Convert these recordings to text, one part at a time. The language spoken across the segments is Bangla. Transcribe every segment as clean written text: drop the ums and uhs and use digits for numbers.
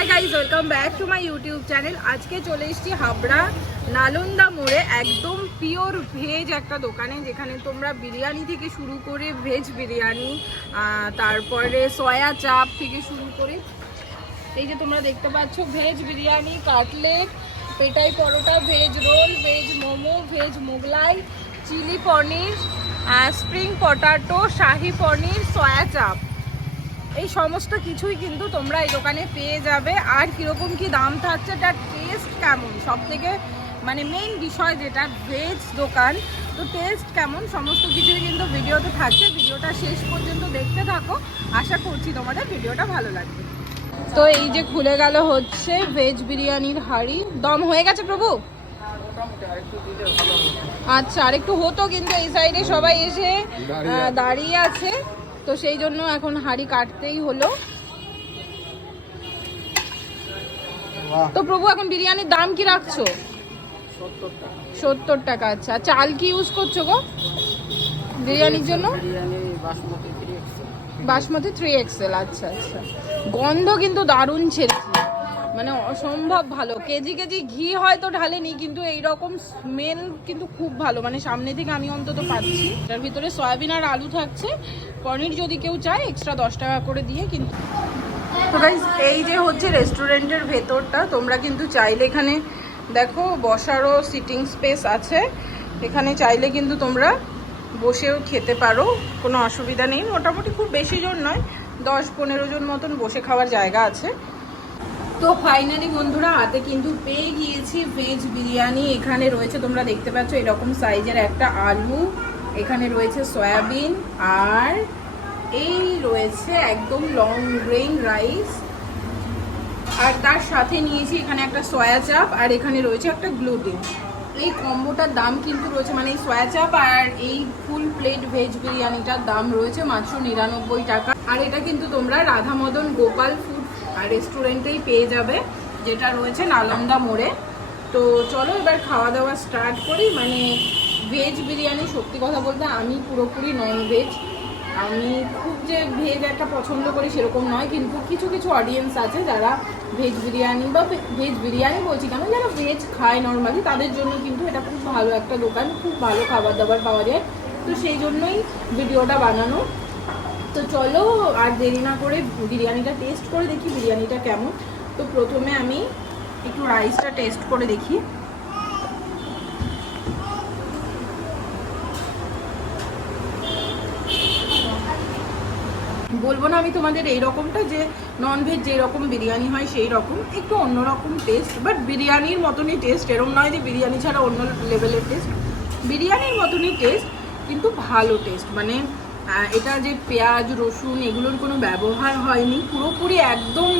Hi guys, welcome back to my YouTube channel. আজকে চলে এসেছি হাবড়া নালন্দা মোড়ে একদম পিওর ভেজ একটা দোকানে, যেখানে তোমরা বিরিয়ানি থেকে শুরু করে ভেজ বিরিয়ানি, তারপরে সয়া চাপ থেকে শুরু করে এই যে তোমরা দেখতে পাচ্ছ ভেজ বিরিয়ানি, কাটলেট, পেটাই paratha, veg roll, veg momo, veg Mughlai, chilli paneer, spring potato, shahi paneer, soya chaap, এই সমস্ত কিছুই কিন্তু তোমরা এই দোকানে পেয়ে যাবে। আর কীরকম কী দাম থাকছে, তার টেস্ট কেমন, সব থেকে মানে মেইন বিষয় যেটা ভেজ দোকান, তো টেস্ট কেমন সমস্ত কিছুই কিন্তু ভিডিওতে থাকছে। ভিডিওটা শেষ পর্যন্ত দেখতে থাকো, আশা করছি তোমাদের ভিডিওটা ভালো লাগবে। তো এই যে খুলে গেল হচ্ছে ভেজ বিরিয়ানির হাঁড়ি। দম হয়ে গেছে প্রভু? আচ্ছা, আর একটু হতো, কিন্তু এই সাইডে সবাই এসে দাঁড়িয়ে আছে, তো সেই জন্য এখন হাঁড়ি কাটতেই হলো। তো প্রভু, এখন বিরিয়ানির দাম কি রাখছো? 70 টাকা। আচ্ছা, চাল কি ইউজ করছো গো বিরিয়ানির জন্য? বাসমতি 3XL। আচ্ছা আচ্ছা, গন্ধ কিন্তু দারুণ ছেড়েছে, মানে অসম্ভব ভালো। কেজি কেজি ঘি হয়তো ঢালেনি, কিন্তু এইরকম স্মেল কিন্তু খুব ভালো, মানে সামনে থেকে আমি অন্তত পাচ্ছি। তার ভিতরে সয়াবিন আর আলু থাকছে, পনির যদি কেউ চায় এক্সট্রা 10 টাকা করে দিয়ে। কিন্তু তো গাইস, এই যে হচ্ছে রেস্টুরেন্টের ভেতরটা, তোমরা কিন্তু চাইলে এখানে দেখো বসারও সিটিং স্পেস আছে, এখানে চাইলে কিন্তু তোমরা বসেও খেতে পারো, কোনো অসুবিধা নেই। মোটামুটি খুব বেশি জন নয়, 10-15 জন মতন বসে খাওয়ার জায়গা আছে। তো ফাইনালি বন্ধুরা, হাতে কিন্তু পেয়ে গিয়েছি ভেজ বিরিয়ানি। এখানে রয়েছে, তোমরা দেখতে পাচ্ছ এরকম সাইজের একটা আলু, এখানে রয়েছে সয়াবিন, আর এই রয়েছে একদম লং গ্রেইন রাইস, আর তার সাথে নিয়েছি এখানে একটা সয়া চাপ, আর এখানে রয়েছে একটা গ্লুটেন। এই কম্বোটার দাম কিন্তু রয়েছে, মানে এই সয়া চাপ আর এই ফুল প্লেট ভেজ বিরিয়ানিটার দাম রয়েছে মাত্র 99 টাকা। আর এটা কিন্তু তোমরা রাধা মদন গোপাল ফুড আর রেস্টুরেন্টেই পেয়ে যাবে, যেটা রয়েছে নালন্দা মোড়ে। তো চলো এবার খাওয়া দাওয়া স্টার্ট করি। মানে ভেজ বিরিয়ানি, সত্যি কথা বলতে আমি পুরোপুরি নন ভেজ, আমি খুব যে ভেজ একটা পছন্দ করি সেরকম নয়, কিন্তু কিছু কিছু অডিয়েন্স আছে যারা ভেজ বিরিয়ানি, বা ভেজ বিরিয়ানি বলছি কেন, যারা ভেজ খায় নর্মালি, তাদের জন্য কিন্তু এটা খুব ভালো একটা দোকান, খুব ভালো খাবার দাবার পাওয়া যায়, তো সেই জন্যই ভিডিওটা বানানো। তো চলো আর দেরি না করে বিরিয়ানিটা টেস্ট করে দেখি বিরিয়ানিটা কেমন। তো প্রথমে আমি একটু রাইসটা টেস্ট করে দেখি। বলবো না আমি তোমাদের এই রকমটা যে নন ভেজ যেরকম বিরিয়ানি হয় সেই রকম, একটু অন্যরকম টেস্ট, বাট বিরিয়ানির মতনই টেস্ট। এরকম নয় যে বিরিয়ানি ছাড়া অন্য লেভেলের টেস্ট, বিরিয়ানির মতনই টেস্ট, কিন্তু ভালো টেস্ট। মানে এটা যে পেঁয়াজ রসুন এগুলোর কোনো ব্যবহার হয়নি, পুরোপুরি একদম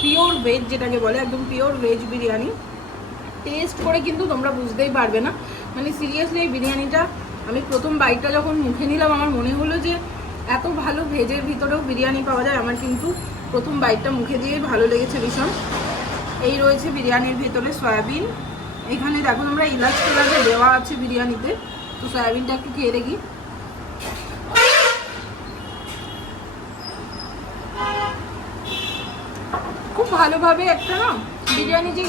পিওর ভেজ, যেটাকে বলে একদম পিওর ভেজ বিরিয়ানি। টেস্ট করে কিন্তু তোমরা বুঝতেই পারবে না, মানে সিরিয়াসলি এই বিরিয়ানিটা আমি প্রথম বাইটটা যখন মুখে নিলাম, আমার মনে হলো যে এত ভালো ভেজের ভিতরেও বিরিয়ানি পাওয়া যায়। আমার কিন্তু প্রথম বাইটটা মুখে দিয়েই ভালো লেগেছে ভীষণ। এই রয়েছে বিরিয়ানির ভেতরে সয়াবিন, এখানে দেখো তোমরা ইলাচ টিলাচে দেওয়া আছে বিরিয়ানিতে। তো সয়াবিনটা একটু খেয়ে দেখি। খুব ভালোভাবে একটা না বিরিয়ানি, যে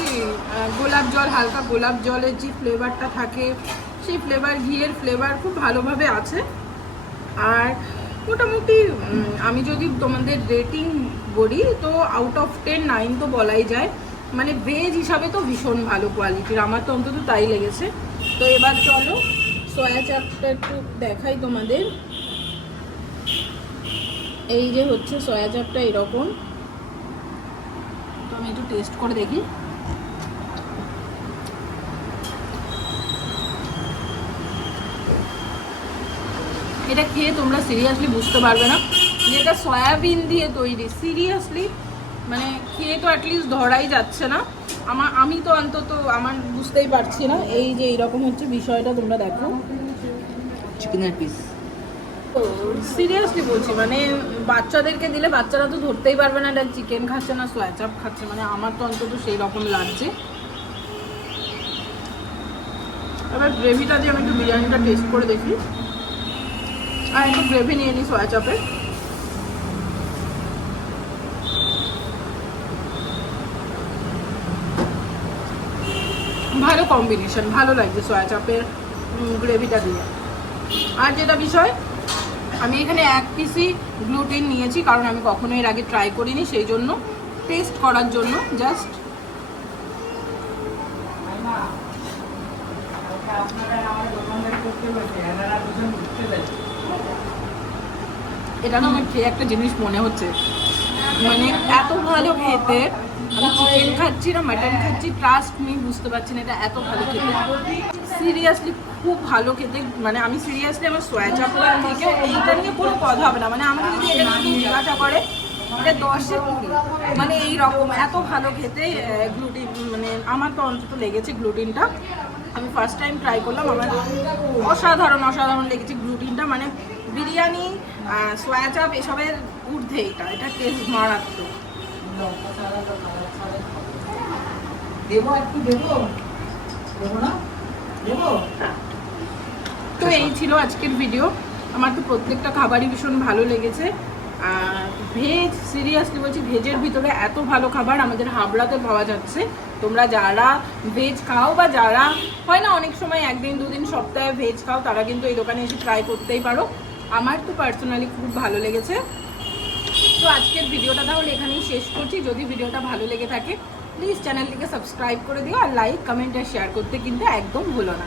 গোলাপ জল, হালকা গোলাপ জলের যে ফ্লেভারটা থাকে, সেই ফ্লেভার, ঘিয়ের ফ্লেভার খুব ভালোভাবে আছে। আর মোটামুটি আমি যদি তোমাদের রেটিং বলি, তো আউট অফ 10 9 তো বলাই যায়। মানে ভেজ হিসাবে তো ভীষণ ভালো কোয়ালিটির, আমার তো অন্তত তাই লেগেছে। তো এবার চলো সয়া চাপটা একটু দেখাই তোমাদের। এই যে হচ্ছে সয়া চাপটা এরকম, তো আমি একটু টেস্ট করে দেখি। এটা খেয়ে তোমরা সিরিয়াসলি বুঝতে পারবে না যে এটা সয়াবিন দিয়ে তৈরি। সিরিয়াসলি মানে খেয়ে তো অ্যাটলিস্ট ধরাই যাচ্ছে না, আমি তো অন্তত আমার বুঝতেই পারছি না। এই যে এইরকম হচ্ছে বিষয়টা, তোমরা দেখো চিকেনের পিস। সিরিয়াসলি বলছি, মানে বাচ্চাদেরকে দিলে বাচ্চারা তো ধরতেই পারবে না এটা চিকেন খাচ্ছে না সয়া চাপ খাচ্ছে, মানে আমার তো অন্তত সেই রকম লাগছে। এবার গ্রেভিটা দিয়ে আমি একটু বিরিয়ানিটা টেস্ট করে দেখি। আর একটু গ্রেভি নিয়ে নিই সয়া চাপের। ভালো কম্বিনেশন, ভালো লাগছে সয়া চাপের গ্রেভিটা দিয়ে। আর যেটা বিষয়, আমি এখানে 1 পিসই গ্লুটেন নিয়েছি, কারণ আমি কখনো এর আগে ট্রাই করিনি, সেই জন্য টেস্ট করার জন্য জাস্ট। এটা না আমার খেয়ে একটা জিনিস মনে হচ্ছে, মানে এত ভালো খেতে, আমি চিকেন খাচ্ছি না মাটন খাচ্ছি, ট্রাস্ট মি, বুঝতে পারছি না এটা এত ভালো খেতে, সিরিয়াসলি খুব ভালো খেতে। মানে আমি সিরিয়াসলি আমার সয়া চাপের থেকে এইটা নিয়ে কোনো কথা হবে না, মানে আমাকে যদি এটা নিয়ে জিজ্ঞাসা করে এটা 10-এ 20, মানে এইরকম এত ভালো খেতে গ্লুটিন, মানে আমার তো অন্তত লেগেছে গ্লুটিনটা, আমি ফার্স্ট টাইম ট্রাই করলাম, আমার অসাধারণ অসাধারণ লেগেছে গ্লুটিনটা, মানে বিরিয়ানি সয়া চাপ এসবের ঊর্ধ্বে এটা টেস্ট মারাত্মক। তো এই ছিল আজকের ভিডিও। আমার তো প্রত্যেকটা খাবারই ভীষণ ভালো লেগেছে। ভেজ, সিরিয়াসলি বলছি, ভেজের ভিতরে এত ভালো খাবার আমাদের হাবড়াতে পাওয়া যাচ্ছে। তোমরা যারা ভেজ খাও বা যারা হয় না অনেক সময় 1 দিন 2 দিন সপ্তাহে ভেজ খাও, তারা কিন্তু এই দোকানে এসে ট্রাই করতেই পারো। আমার তো পার্সোনালি খুব ভালো লেগেছে। তো আজকের ভিডিওটা তাহলে এখানেই শেষ করছি। যদি ভিডিওটা ভালো লেগে থাকে প্লিজ চ্যানেলটিকে সাবস্ক্রাইব করে দিও, আর লাইক, কমেন্ট আর শেয়ার করতে কিন্তু একদম ভুলো না।